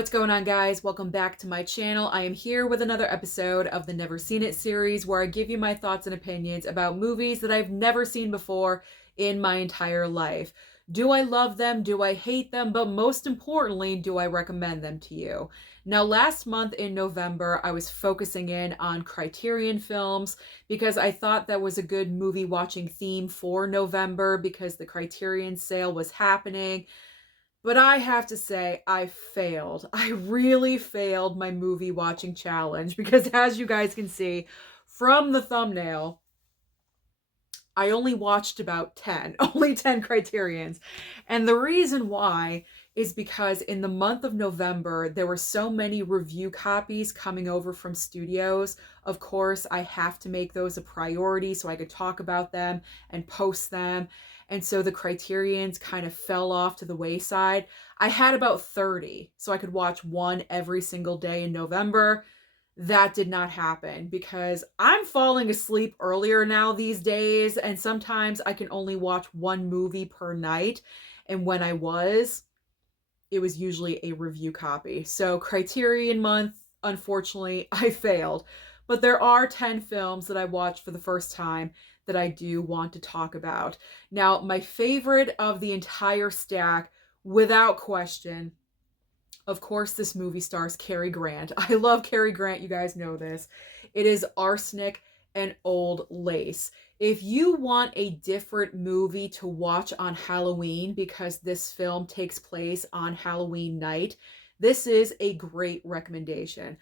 What's going on, guys? Welcome back to my channel. I am here with another episode of the Never Seen It series where I give you my thoughts and opinions about movies that I've never seen before in my entire life. Do I love them? Do I hate them? But most importantly, do I recommend them to you? Now, last month in November, I was focusing in on Criterion films because I thought that was a good movie watching theme for November because the Criterion sale was happening. But I have to say, I failed. I really failed my movie watching challenge because, as you guys can see from the thumbnail, I only watched about 10, only 10 Criterions. And the reason why is because in the month of November, there were so many review copies coming over from studios. Of course, I have to make those a priority so I could talk about them and post them. And so the Criterions kind of fell off to the wayside. I had about 30, so I could watch one every single day in November. That did not happen because I'm falling asleep earlier now these days, and sometimes I can only watch one movie per night. And when it was usually a review copy. So Criterion month, unfortunately, I failed. But there are 10 films that I watched for the first time that I do want to talk about. Now, my favorite of the entire stack, without question, of course, this movie stars Cary Grant. I love Cary Grant, you guys know this. It is Arsenic and Old Lace. If you want a different movie to watch on Halloween, because this film takes place on Halloween night, this is a great recommendation.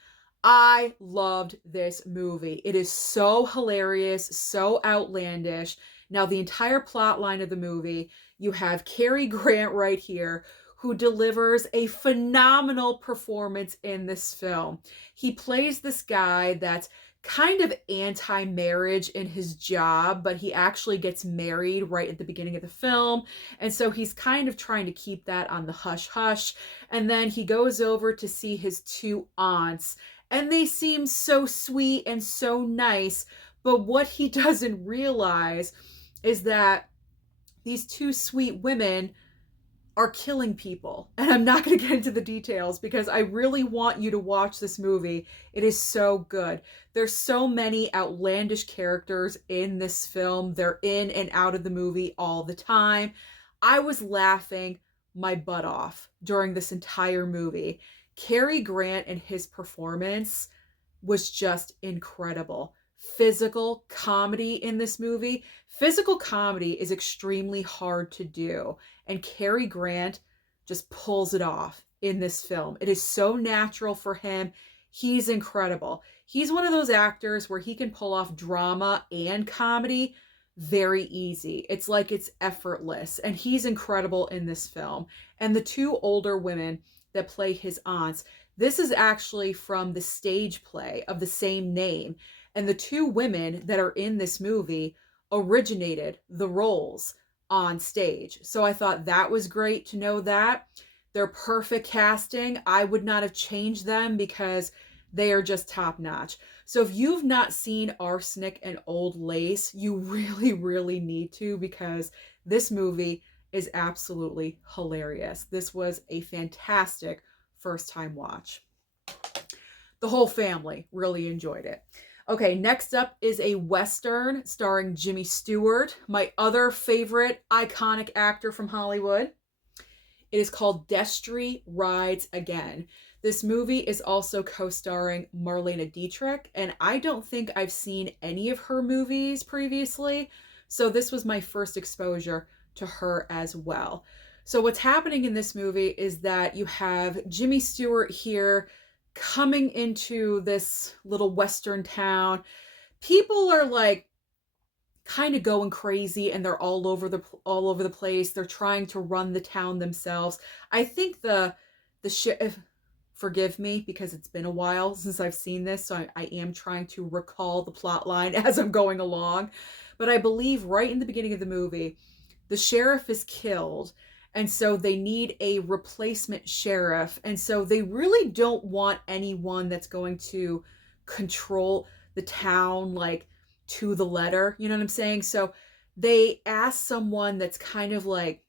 I loved this movie. It is so hilarious, so outlandish. Now, the entire plot line of the movie, you have Cary Grant right here, who delivers a phenomenal performance in this film. He plays this guy that's kind of anti-marriage in his job, but he actually gets married right at the beginning of the film. And so he's kind of trying to keep that on the hush-hush. And then he goes over to see his two aunts, and they seem so sweet and so nice. But what he doesn't realize is that these two sweet women are killing people. And I'm not going to get into the details because I really want you to watch this movie. It is so good. There's so many outlandish characters in this film. They're in and out of the movie all the time. I was laughing my butt off during this entire movie. Cary Grant and his performance was just incredible. Physical comedy in this movie. Physical comedy is extremely hard to do, and Cary Grant just pulls it off in this film. It is so natural for him. He's incredible. He's one of those actors where he can pull off drama and comedy very easy. It's like it's effortless, and he's incredible in this film. And the two older women that play his aunts, this is actually from the stage play of the same name. And the two women that are in this movie originated the roles on stage. So I thought that was great to know that. They're perfect casting. I would not have changed them because they are just top notch. So if you've not seen Arsenic and Old Lace, you really, really need to, because this movie is absolutely hilarious. This was a fantastic first time watch. The whole family really enjoyed it. Okay, next up is a Western starring Jimmy Stewart, my other favorite iconic actor from Hollywood. It is called Destry Rides Again. This movie is also co-starring Marlene Dietrich, and I don't think I've seen any of her movies previously, so this was my first exposure to her as well. So what's happening in this movie is that you have Jimmy Stewart here coming into this little Western town. People are like kind of going crazy, and they're all over the place. They're trying to run the town themselves. I think the sheriff, forgive me because it's been a while since I've seen this, so I am trying to recall the plot line as I'm going along. But I believe right in the beginning of the movie, the sheriff is killed, and so they need a replacement sheriff. And so they really don't want anyone that's going to control the town like to the letter. You know what I'm saying? So they ask someone that's kind of like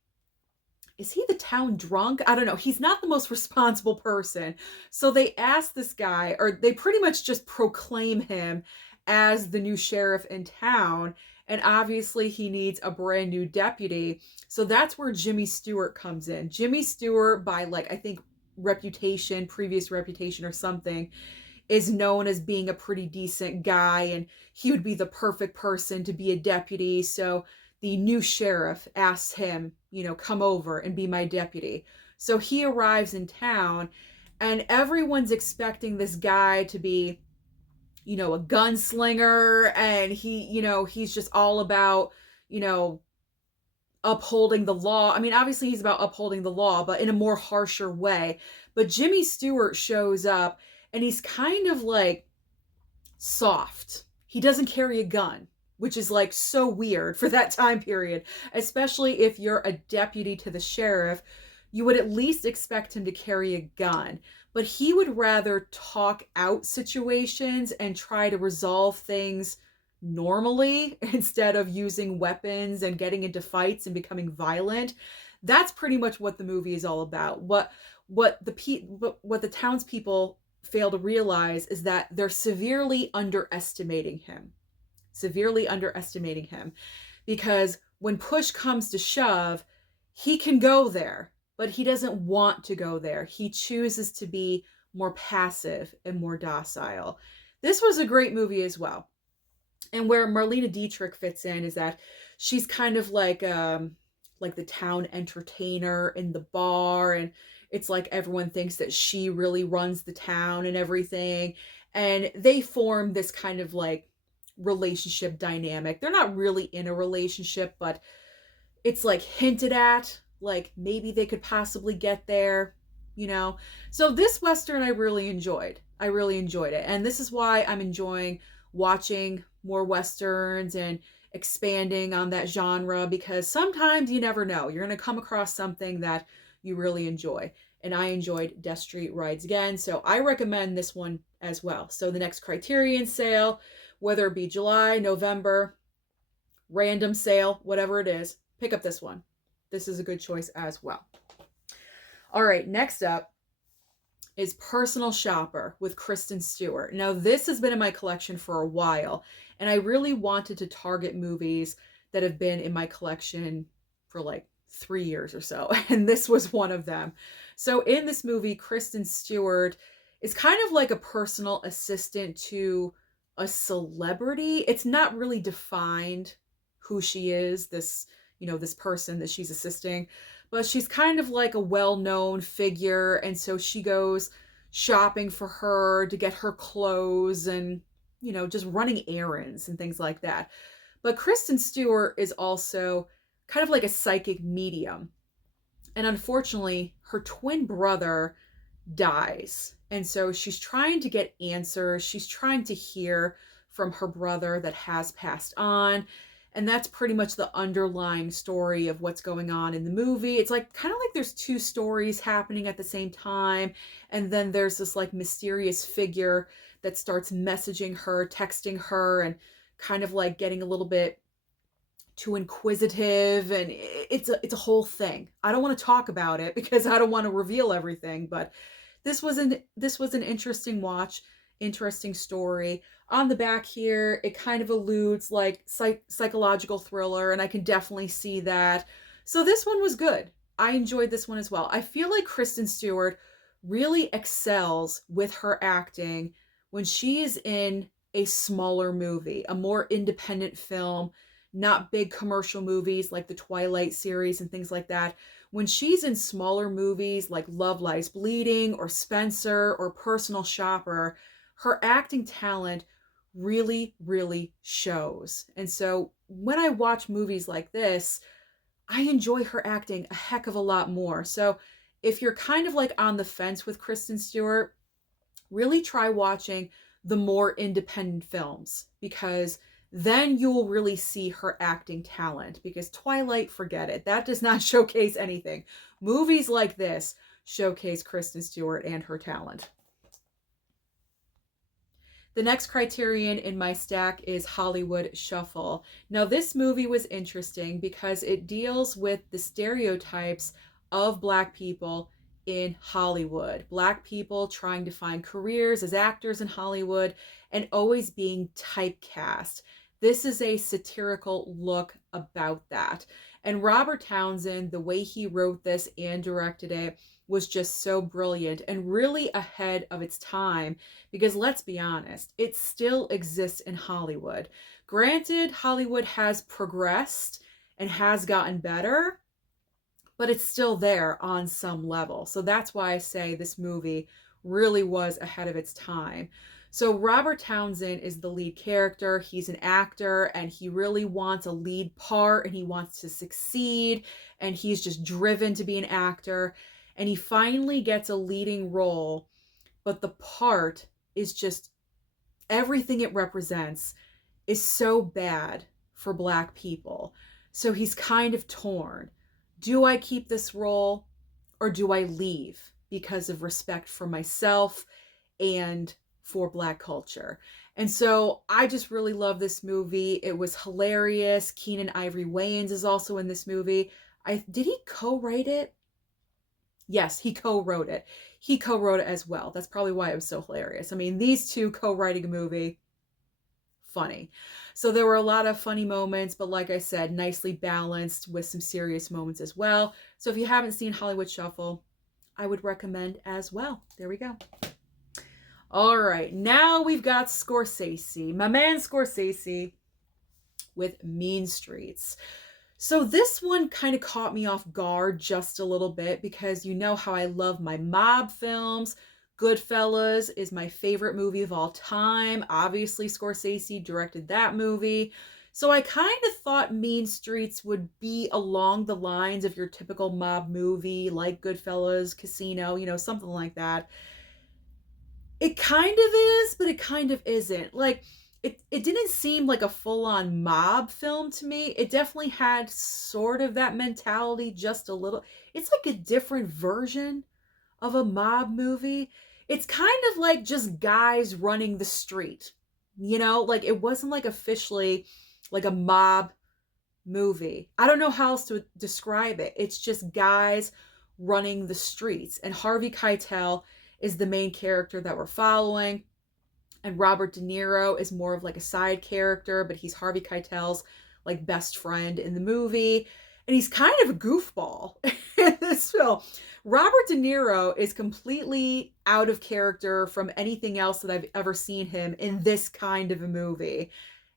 is he the town drunk? I don't know. He's not the most responsible person. So they ask this guy, or they pretty much just proclaim him as the new sheriff in town. And obviously, he needs a brand new deputy. So that's where Jimmy Stewart comes in. Jimmy Stewart, by like, I think, reputation, previous reputation or something, is known as being a pretty decent guy, and he would be the perfect person to be a deputy. So the new sheriff asks him, come over and be my deputy. So he arrives in town, and everyone's expecting this guy to be, a gunslinger, and he's just all about, upholding the law. I mean, obviously he's about upholding the law, but in a more harsher way. But Jimmy Stewart shows up, and he's kind of like soft. He doesn't carry a gun, which is like so weird for that time period, especially if you're a deputy to the sheriff. You would at least expect him to carry a gun, but he would rather talk out situations and try to resolve things normally instead of using weapons and getting into fights and becoming violent. That's pretty much what the movie is all about. What the townspeople fail to realize is that they're severely underestimating him. Severely underestimating him. Because when push comes to shove, he can go there, but he doesn't want to go there. He chooses to be more passive and more docile. This was a great movie as well. And where Marlene Dietrich fits in is that she's kind of like the town entertainer in the bar, and it's like everyone thinks that she really runs the town and everything. And they form this kind of like relationship dynamic. They're not really in a relationship, but it's like hinted at, like maybe they could possibly get there, So this Western I really enjoyed. I really enjoyed it. And this is why I'm enjoying watching more Westerns and expanding on that genre, because sometimes you never know. You're going to come across something that you really enjoy. And I enjoyed Destry Rides Again, so I recommend this one as well. So the next Criterion sale, whether it be July, November, random sale, whatever it is, pick up this one. This is a good choice as well. All right, next up is Personal Shopper with Kristen Stewart. Now, this has been in my collection for a while, and I really wanted to target movies that have been in my collection for like 3 years or so, and this was one of them. So in this movie, Kristen Stewart is kind of like a personal assistant to a celebrity. It's not really defined who she is, this person that she's assisting, but she's kind of like a well-known figure, and so she goes shopping for her to get her clothes and, just running errands and things like that. But Kristen Stewart is also kind of like a psychic medium. And unfortunately, her twin brother dies. And so she's trying to get answers. She's trying to hear from her brother that has passed on. And that's pretty much the underlying story of what's going on in the movie. It's like kind of like there's two stories happening at the same time. And then there's this like mysterious figure that starts messaging her, texting her, and kind of like getting a little bit too inquisitive, and it's a whole thing. I don't want to talk about it because I don't want to reveal everything, but this was an interesting watch, interesting story. On the back here, it kind of alludes like psychological thriller, and I can definitely see that. So this one was good. I enjoyed this one as well. I feel like Kristen Stewart really excels with her acting when she is in a smaller movie, a more independent film, not big commercial movies like the Twilight series and things like that. When she's in smaller movies like Love Lies Bleeding or Spencer or Personal Shopper, her acting talent really, really shows. And so when I watch movies like this, I enjoy her acting a heck of a lot more. So if you're kind of like on the fence with Kristen Stewart, really try watching the more independent films, because then you'll really see her acting talent. Because Twilight, forget it. That does not showcase anything. Movies like this showcase Kristen Stewart and her talent. The next Criterion in my stack is Hollywood Shuffle. Now, this movie was interesting because it deals with the stereotypes of Black people in Hollywood. Black people trying to find careers as actors in Hollywood and always being typecast. This is a satirical look about that. And Robert Townsend, the way he wrote this and directed it, was just so brilliant and really ahead of its time, because let's be honest, it still exists in Hollywood. Granted, Hollywood has progressed and has gotten better, but it's still there on some level. So that's why I say this movie really was ahead of its time. So Robert Townsend is the lead character. He's an actor and he really wants a lead part and he wants to succeed and he's just driven to be an actor. And he finally gets a leading role, but the part is just, everything it represents is so bad for Black people. So he's kind of torn. Do I keep this role or do I leave because of respect for myself and for Black culture? And so I just really love this movie. It was hilarious. Keenan Ivory Wayans is also in this movie. Did he co-write it? Yes, he co-wrote it. He co-wrote it as well. That's probably why it was so hilarious. I mean, these two co-writing a movie, funny. So there were a lot of funny moments, but like I said, nicely balanced with some serious moments as well. So if you haven't seen Hollywood Shuffle, I would recommend as well. There we go. All right, now we've got Scorsese, my man Scorsese with Mean Streets. So this one kind of caught me off guard just a little bit because you know how I love my mob films. Goodfellas is my favorite movie of all time. Obviously, Scorsese directed that movie. So I kind of thought Mean Streets would be along the lines of your typical mob movie like Goodfellas, Casino, you know, something like that. It kind of is, but it kind of isn't. Like, it didn't seem like a full-on mob film to me. It definitely had sort of that mentality, just a little. It's like a different version of a mob movie. It's kind of like just guys running the street. You know, like it wasn't like officially like a mob movie. I don't know how else to describe it. It's just guys running the streets. And Harvey Keitel is the main character that we're following. And Robert De Niro is more of like a side character, but he's Harvey Keitel's like best friend in the movie. And he's kind of a goofball in this film. Robert De Niro is completely out of character from anything else that I've ever seen him in this kind of a movie.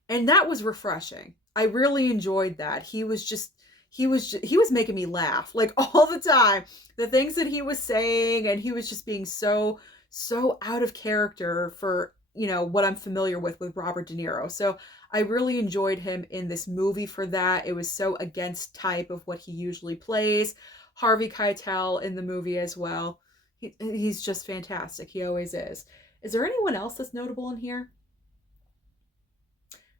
And that was refreshing. I really enjoyed that. He was making me laugh like all the time. The things that he was saying, and he was just being so out of character for, you know, what I'm familiar with Robert De Niro. So I really enjoyed him in this movie for that. It was so against type of what he usually plays. Harvey Keitel in the movie as well. He's just fantastic. He always is. Is there anyone else that's notable in here?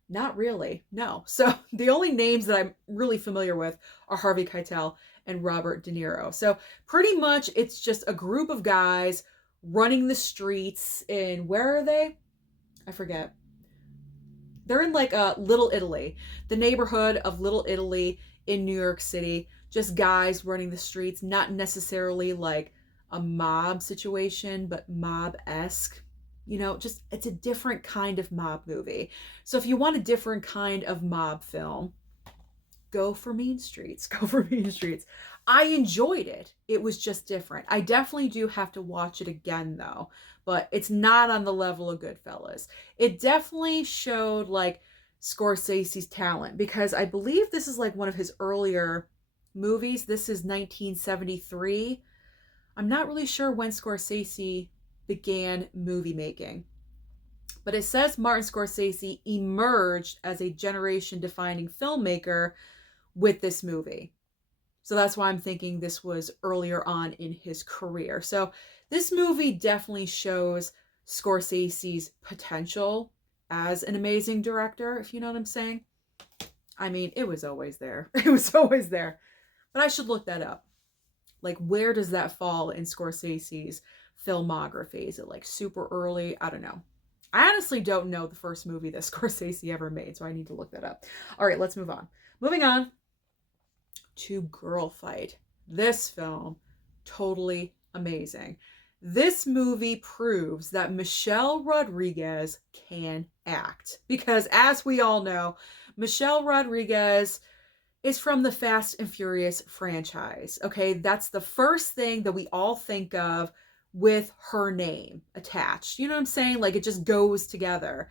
Not really, no. So the only names that I'm really familiar with are Harvey Keitel and Robert De Niro. So pretty much it's just a group of guys running the streets in, where are they? I forget. They're in like Little Italy, the neighborhood of Little Italy in New York City. Just guys running the streets, not necessarily like a mob situation, but mob-esque. You know, just it's a different kind of mob movie. So if you want a different kind of mob film, go for Mean Streets. Go for Mean Streets. I enjoyed it. It was just different. I definitely do have to watch it again though, but it's not on the level of Goodfellas. It definitely showed like Scorsese's talent, because I believe this is like one of his earlier movies. This is 1973. I'm not really sure when Scorsese began movie making, but it says Martin Scorsese emerged as a generation defining filmmaker with this movie. So that's why I'm thinking this was earlier on in his career. So this movie definitely shows Scorsese's potential as an amazing director, if you know what I'm saying. I mean, it was always there. It was always there. But I should look that up. Like, where does that fall in Scorsese's filmography? Is it like super early? I don't know. I honestly don't know the first movie that Scorsese ever made, so I need to look that up. All right, let's move on. Moving on to Girlfight. this film, totally amazing. This movie proves that Michelle Rodriguez can act. Because as we all know, Michelle Rodriguez is from the Fast and Furious franchise. Okay, that's the first thing that we all think of with her name attached. You know what I'm saying? Like it just goes together.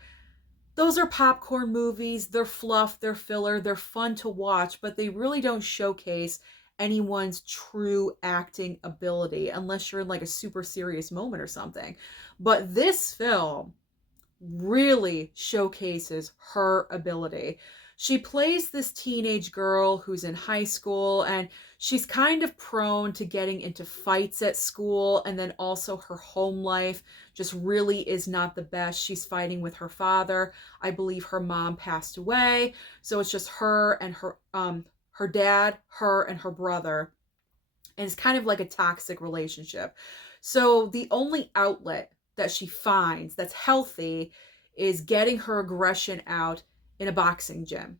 Those are popcorn movies. They're fluff, they're filler, they're fun to watch, but they really don't showcase anyone's true acting ability unless you're in like a super serious moment or something. But this film really showcases her ability. She plays this teenage girl who's in high school, and she's kind of prone to getting into fights at school, and then also her home life just really is not the best. She's fighting with her father. I believe her mom passed away, so it's just her and her dad, her and her brother, and it's kind of like a toxic relationship. So the only outlet that she finds that's healthy is getting her aggression out in a boxing gym.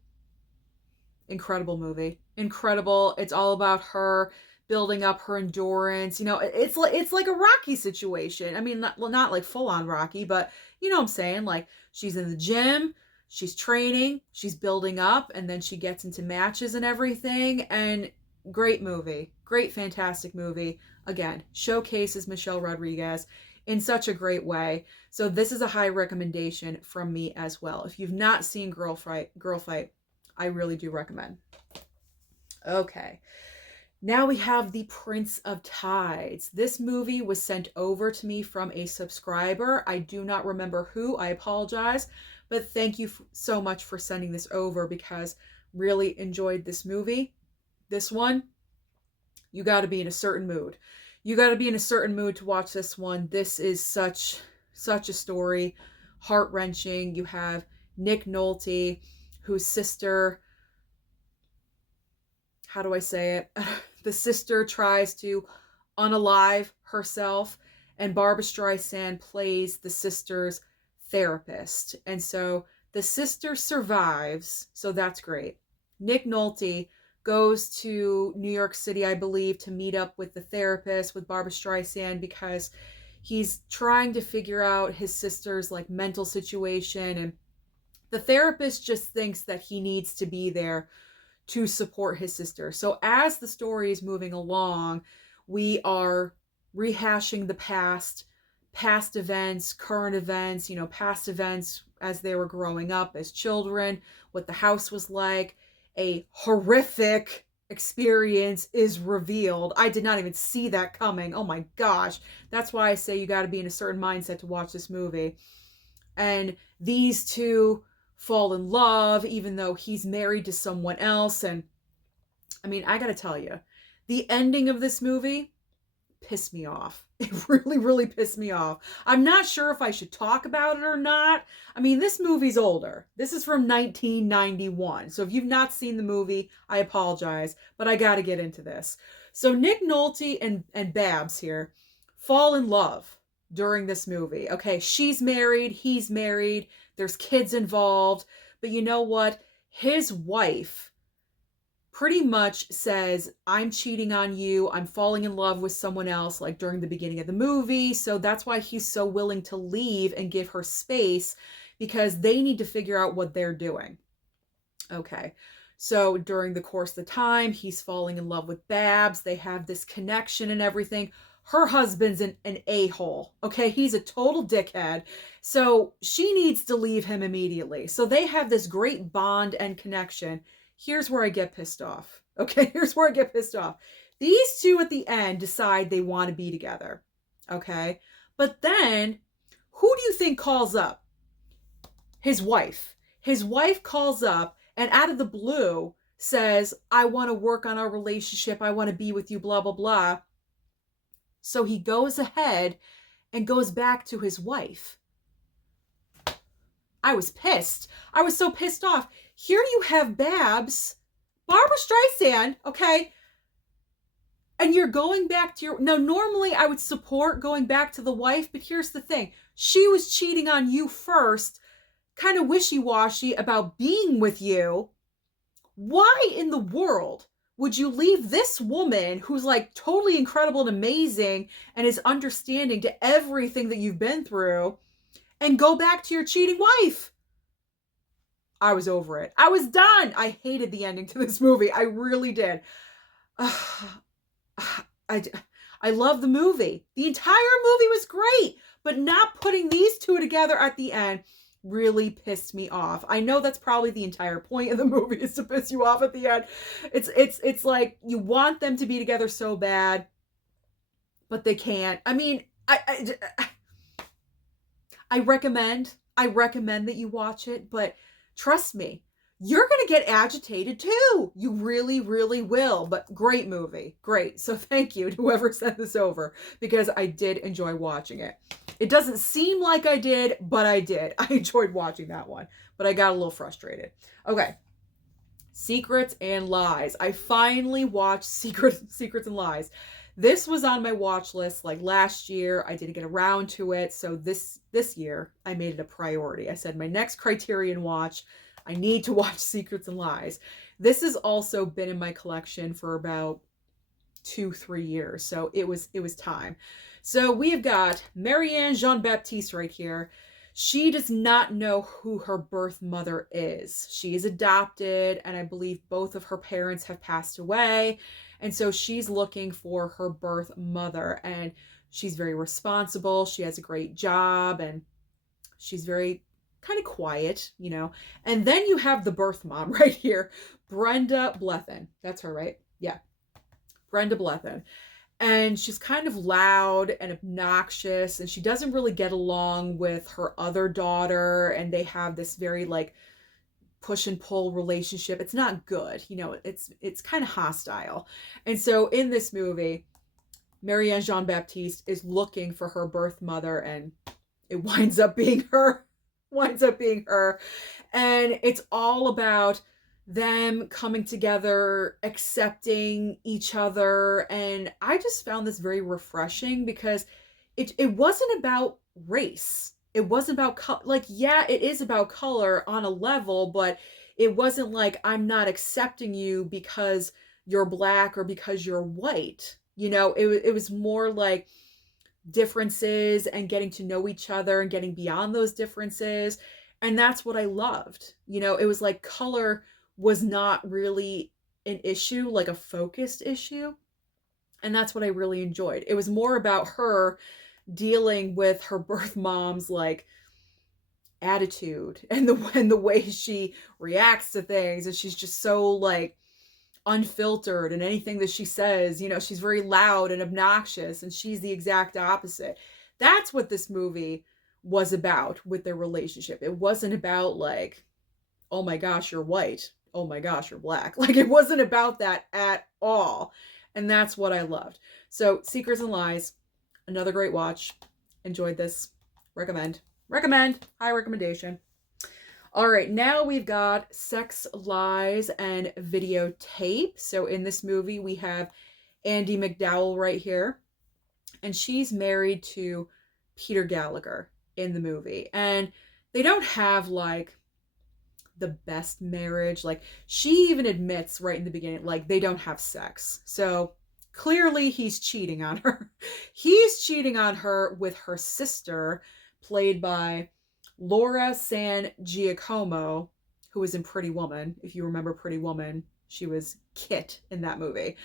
Incredible movie. Incredible. It's all about her building up her endurance. You know, it's like a Rocky situation. I mean, not like full on Rocky, but you know what I'm saying? Like she's in the gym, she's training, she's building up, and then she gets into matches and everything. And great movie. Great, fantastic movie. Again, showcases Michelle Rodriguez in such a great way. So this is a high recommendation from me as well. If you've not seen Girlfight, I really do recommend. Okay. Now we have The Prince of Tides. This movie was sent over to me from a subscriber. I do not remember who. I apologize. But thank you so much for sending this over because really enjoyed this movie. This one, you got to be in a certain mood. You got to be in a certain mood to watch this one. This is such a story, heart-wrenching. You have Nick Nolte, whose sister, how do I say it? The sister tries to unalive herself, and Barbra Streisand plays the sister's therapist. And so the sister survives, so that's great. Nick Nolte goes to New York City, I believe, to meet up with the therapist, with Barbra Streisand, because he's trying to figure out his sister's like mental situation. And the therapist just thinks that he needs to be there to support his sister. So as the story is moving along, we are rehashing the past events, current events, past events as they were growing up as children, what the house was like. A horrific experience is revealed. I did not even see that coming. Oh my gosh. That's why I say you got to be in a certain mindset to watch this movie. And these two fall in love, even though he's married to someone else. And I mean, I got to tell you, the ending of this movie pissed me off. It really, really pissed me off. I'm not sure if I should talk about it or not. I mean, this movie's older. This is from 1991. So if you've not seen the movie, I apologize, but I got to get into this. So Nick Nolte and Babs here fall in love during this movie. Okay, she's married, he's married, there's kids involved, but you know what? His wife pretty much says, I'm cheating on you, I'm falling in love with someone else, like during the beginning of the movie. So that's why he's so willing to leave and give her space, because they need to figure out what they're doing. Okay, so during the course of the time, he's falling in love with Babs. They have this connection and everything. Her husband's an a-hole. Okay, he's a total dickhead. So she needs to leave him immediately. So they have this great bond and connection. Here's where I get pissed off. Okay, here's where I get pissed off. These two at the end decide they want to be together. Okay, but then who do you think calls up? His wife. His wife calls up and out of the blue says, I want to work on our relationship. I want to be with you, blah, blah, blah. So he goes ahead and goes back to his wife. I was pissed. I was so pissed off. Here you have Babs, Barbra Streisand, okay? And you're going back to your... Now, normally I would support going back to the wife, but here's the thing. She was cheating on you first, kind of wishy-washy about being with you. Why in the world would you leave this woman who's like totally incredible and amazing and is understanding to everything that you've been through and go back to your cheating wife? I was over it. I was done. I hated the ending to this movie. I really did. I love the movie. The entire movie was great, but not putting these two together at the end really pissed me off. I know that's probably the entire point of the movie, is to piss you off at the end. It's like you want them to be together so bad, but they can't. I mean, I recommend that you watch it, but trust me, you're going to get agitated too. You really, really will. But great movie. Great. So thank you to whoever sent this over, because I did enjoy watching it. It doesn't seem like I did, but I did. I enjoyed watching that one, but I got a little frustrated. Okay. Secrets and Lies. I finally watched Secrets and Lies. This was on my watch list like last year. I didn't get around to it. So this year I made it a priority. I said my next Criterion watch, I need to watch Secrets and Lies. This has also been in my collection for about 2-3 years. So it was time. So we have got Marianne Jean-Baptiste right here. She does not know who her birth mother is. She is adopted, and I believe both of her parents have passed away. And so she's looking for her birth mother, and she's very responsible. She has a great job, and she's very kind of quiet, you know. And then you have the birth mom right here, Brenda Blethyn. That's her, right? Yeah. Brenda Blethyn. And she's kind of loud and obnoxious, and she doesn't really get along with her other daughter, and they have this very like push and pull relationship. It's not good, you know, it's kind of hostile. And so in this movie, Marianne Jean-Baptiste is looking for her birth mother, and it winds up being her. And it's all about them coming together, accepting each other. And I just found this very refreshing, because it wasn't about race. It wasn't about color. Like, yeah, it is about color on a level, but it wasn't like, I'm not accepting you because you're black or because you're white. You know, it was more like differences and getting to know each other and getting beyond those differences. And that's what I loved. You know, it was like color was not really an issue, like a focused issue. And that's what I really enjoyed. It was more about her dealing with her birth mom's like attitude and the way she reacts to things. And she's just so like unfiltered, and anything that she says, you know, she's very loud and obnoxious, and she's the exact opposite. That's what this movie was about with their relationship. It wasn't about like, oh my gosh, you're white. Oh my gosh, you're black. Like, it wasn't about that at all. And that's what I loved. So Secrets and Lies, another great watch. Enjoyed this. Recommend. High recommendation. All right, now we've got Sex, Lies, and Videotape. So in this movie, we have Andie MacDowell right here. And she's married to Peter Gallagher in the movie. And they don't have like the best marriage. Like, she even admits right in the beginning, like, they don't have sex. So clearly he's cheating on her. He's cheating on her with her sister, played by Laura San Giacomo, who was in Pretty Woman. If you remember Pretty Woman, she was Kit in that movie.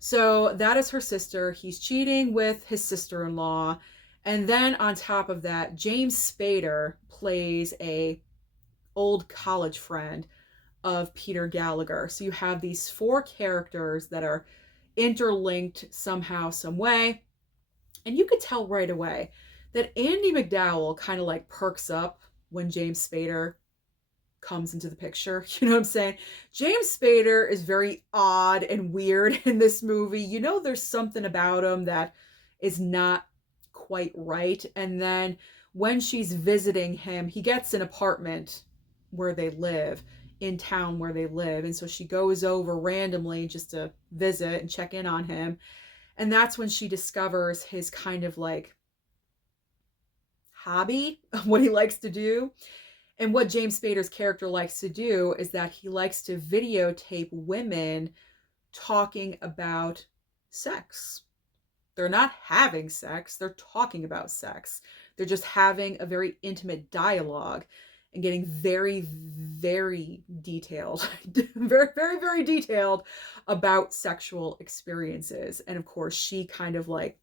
So that is her sister. He's cheating with his sister-in-law. And then on top of that, James Spader plays a old college friend of Peter Gallagher. So you have these 4 characters that are interlinked somehow, some way. And you could tell right away that Andie MacDowell kind of like perks up when James Spader comes into the picture. You know what I'm saying? James Spader is very odd and weird in this movie. You know, there's something about him that is not quite right. And then when she's visiting him, he gets an apartment where they live, in town where they live. And so she goes over randomly just to visit and check in on him. And that's when she discovers his kind of like hobby, what he likes to do. And what James Spader's character likes to do is that he likes to videotape women talking about sex. They're not having sex, they're talking about sex. They're just having a very intimate dialogue and getting very, very detailed, very, very, very detailed about sexual experiences. And of course, she kind of like,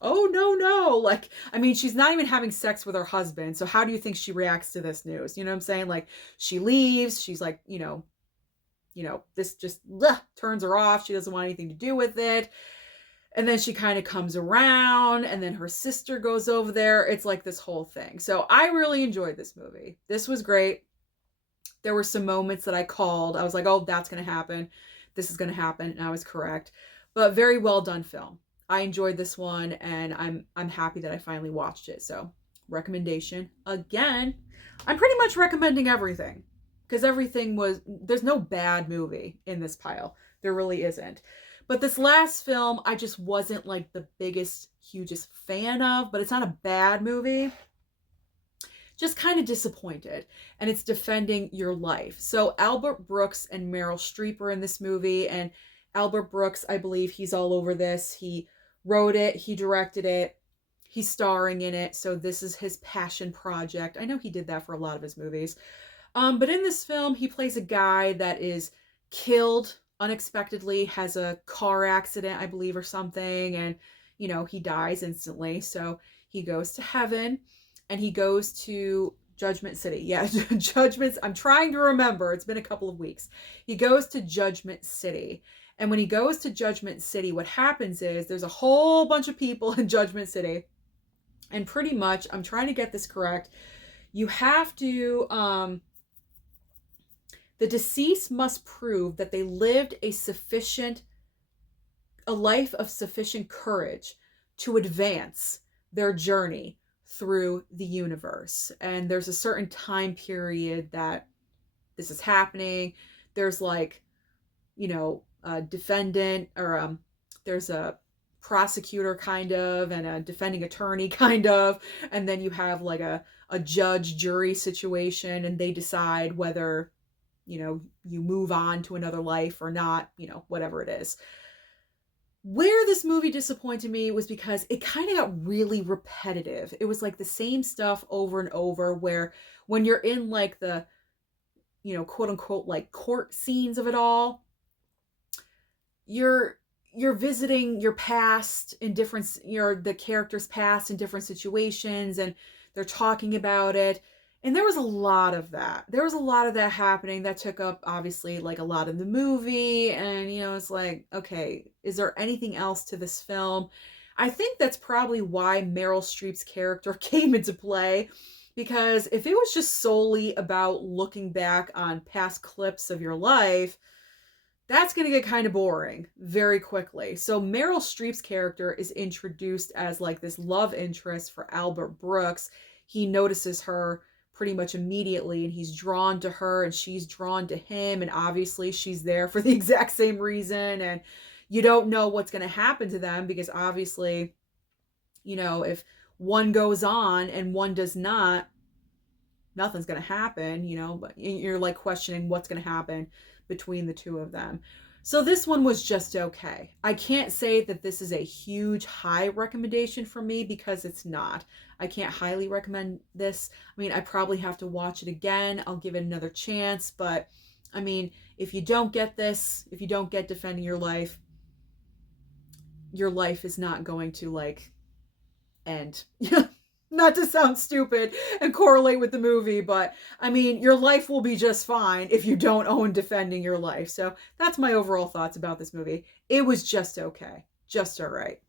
oh, no, no. Like, I mean, she's not even having sex with her husband. So how do you think she reacts to this news? You know what I'm saying? Like, she leaves. She's like, this just turns her off. She doesn't want anything to do with it. And then she kind of comes around, and then her sister goes over there. It's like this whole thing. So I really enjoyed this movie. This was great. There were some moments that I called. I was like, oh, that's going to happen. This is going to happen. And I was correct. But very well done film. I enjoyed this one, and I'm happy that I finally watched it. So, recommendation. Again, I'm pretty much recommending everything. Because there's no bad movie in this pile. There really isn't. But this last film, I just wasn't like the biggest, hugest fan of, but it's not a bad movie. Just kind of disappointed. And it's Defending Your Life. So Albert Brooks and Meryl Streep are in this movie. And Albert Brooks, I believe he's all over this. He wrote it. He directed it. He's starring in it. So this is his passion project. I know he did that for a lot of his movies. But in this film, he plays a guy that is killed unexpectedly, has a car accident, I believe, or something. And, he dies instantly. So he goes to heaven and he goes to Judgment City. Yeah, I'm trying to remember. It's been a couple of weeks. He goes to Judgment City. And when he goes to Judgment City, what happens is there's a whole bunch of people in Judgment City. And pretty much, I'm trying to get this correct, you have to, the deceased must prove that they lived a life of sufficient courage to advance their journey through the universe. And there's a certain time period that this is happening. There's like, a defendant, or there's a prosecutor kind of, and a defending attorney kind of, and then you have like a judge jury situation, and they decide whether you move on to another life or not, whatever it is. Where this movie disappointed me was because it kind of got really repetitive. It was like the same stuff over and over, where when you're in like the, quote unquote, like court scenes of it all, you're visiting your past in different, the character's past in different situations, and they're talking about it. And there was a lot of that. There was a lot of that happening that took up, obviously, like a lot of the movie. And, it's like, okay, is there anything else to this film? I think that's probably why Meryl Streep's character came into play. Because if it was just solely about looking back on past clips of your life, that's going to get kind of boring very quickly. So Meryl Streep's character is introduced as like this love interest for Albert Brooks. He notices her pretty much immediately, and he's drawn to her, and she's drawn to him, and obviously she's there for the exact same reason. And you don't know what's going to happen to them, because obviously, if one goes on and one does not, nothing's going to happen, but you're like questioning what's going to happen between the two of them. So this one was just okay. I can't say that this is a huge high recommendation for me, because it's not. I can't highly recommend this. I mean, I probably have to watch it again. I'll give it another chance. But I mean, if you don't get this, if you don't get Defending Your Life is not going to like end. Not to sound stupid and correlate with the movie, but I mean, your life will be just fine if you don't own Defending Your Life. So that's my overall thoughts about this movie. It was just okay. Just all right.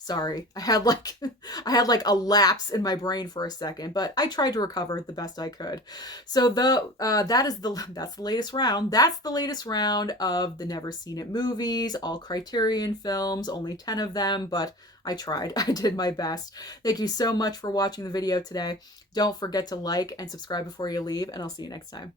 Sorry. I had like a lapse in my brain for a second, but I tried to recover the best I could. So that's the latest round. That's the latest round of the Never Seen It movies, all Criterion films, only 10 of them, but I tried. I did my best. Thank you so much for watching the video today. Don't forget to like and subscribe before you leave, and I'll see you next time.